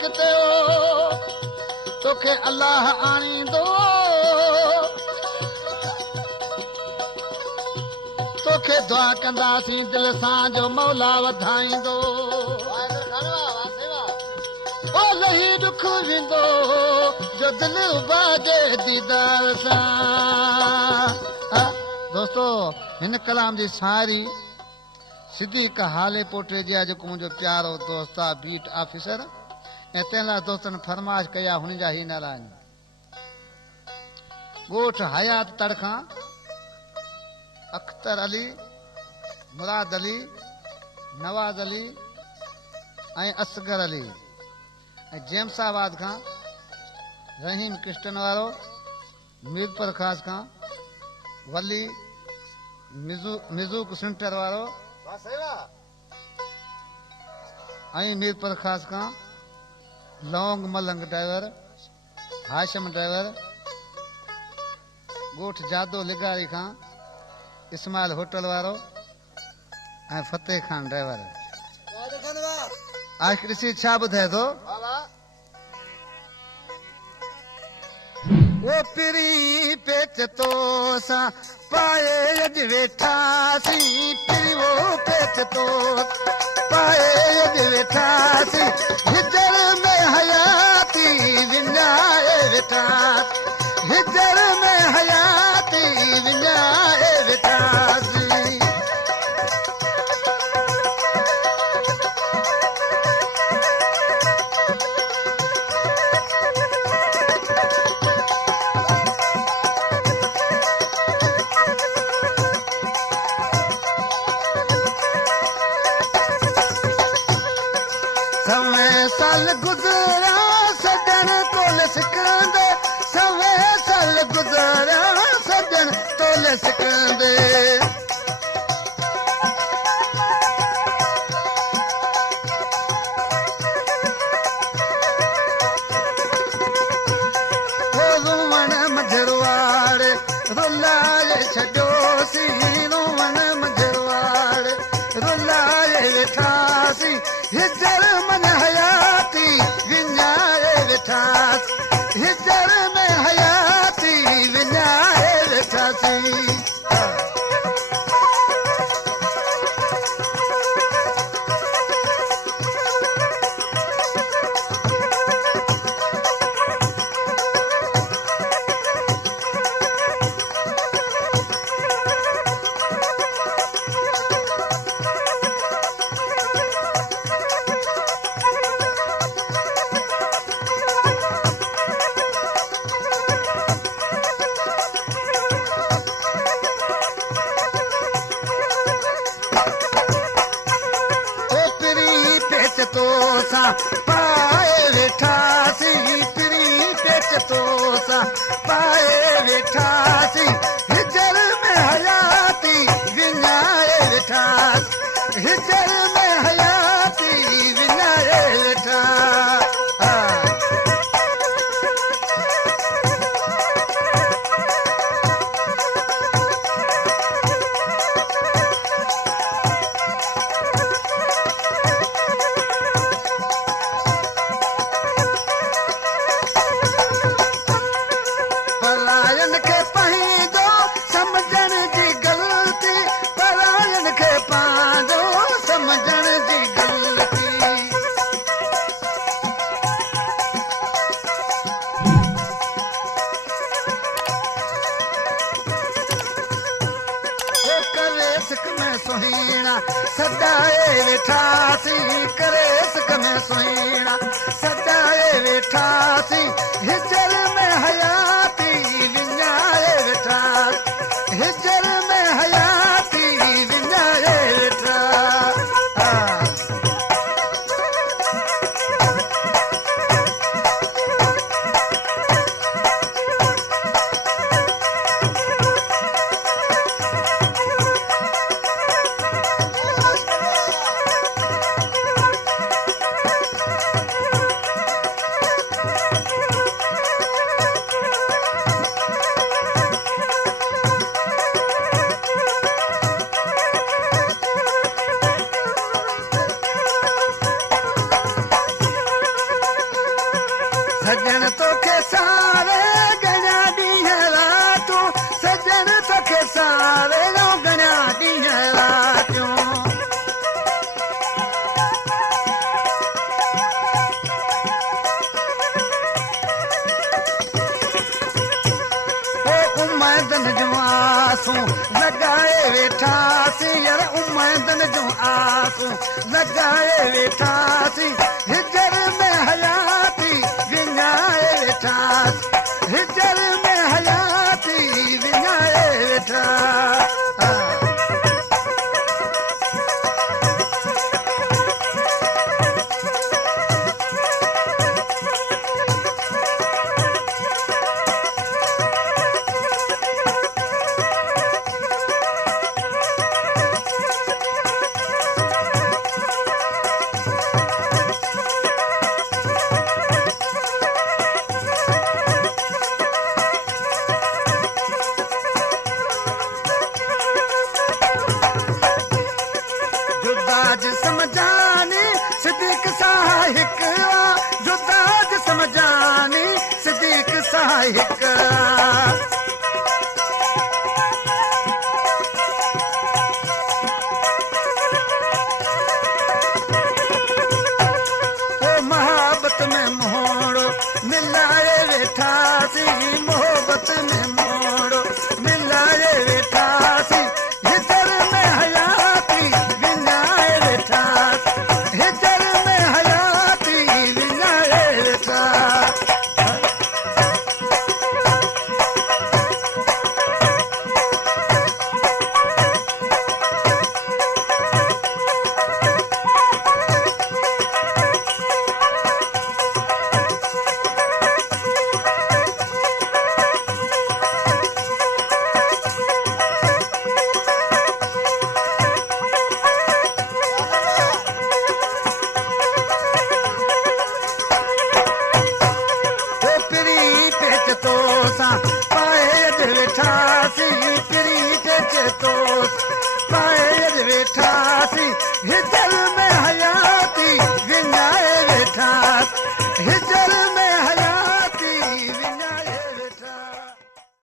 किते तोखे अल्लाह आणींदो तोखे दुआ कंदासीं दिल सां जो मौला वधाईंदो ओ लही दुख वेंदो जो दिल बाजे दीदार सां। दोस्तो हिन कलाम जी सारी सिधी कहाले पोटे जी जेको मुंहिंजो प्यारो दोस्त आहे बीट ऑफिसर ऐं तंहिं लाइ दोस्तनि फरमाइश कया हुन जा ही नाला आहिनि ॻोठ हयात तड़ खां अख्तर अली मुराद अली नवाज़ अली ऐं असगर अली ऐं जेमसाबाद खां रहीम कृष्णन वारो मीरपुर खास खां वली मिज़ूक सेंटर वारो ऐं मीरपुर खास खां लौंग मलंग ड्राइवर हाशम ड्राइवर ॻोठ जादो लिगारी खां इस्माइल होटल वारो ऐं फतेह खान ड्राइवर आख़िर ॾिसी छा ॿुधाए थो वो पिरी पेच तो सा पाए अज वेठासी पिरी वो पेच तो पाए अज वेठासी हिजर में हयाती विञाए वेठास हिजर में हयाती विञाए वेठासी साल गुज़रा सजन तोले सिकंदे सवे साल गुज़रा सजन तोले सिकंदे रोवण मझरवाड़ रुलाए छॾियोसी रोवण मझरवाड़ रुलाए वेठासी हिजर मन हयाती विञाए वेठास हिजर में हयाती विञाए वेठासी तो सा पाए वेठासी पिरी पेच तो सा पाए वेठासी हिजर में हयाती विञाए वेठास हिजर में हयाती विञाए वेठास सदाए वेठासी करे सक में सुहिणा सदाए वेठासी हिजर में हयाती विञाए वेठास हिजर में हयाती विञाए वेठास वेठासीं यार उमदन जूं आसूं लॻाए वेठासीं हिजर में हयाती विञाए वेठासीं हिजर में हयाती विञाए वेठा समझानी सिद्दीक साहिक जुदाज समझानी सिद्दीक साहिक मोहब्बत में मोड़ो मिलाए वेठासी मोहब्बत में मोड़ो मिलाए वेठासी हिजर में हयाती विञाए वेठासी हिजर में हयाती विञाए वेठा पाए वेठासी पाए वेठासी हिजर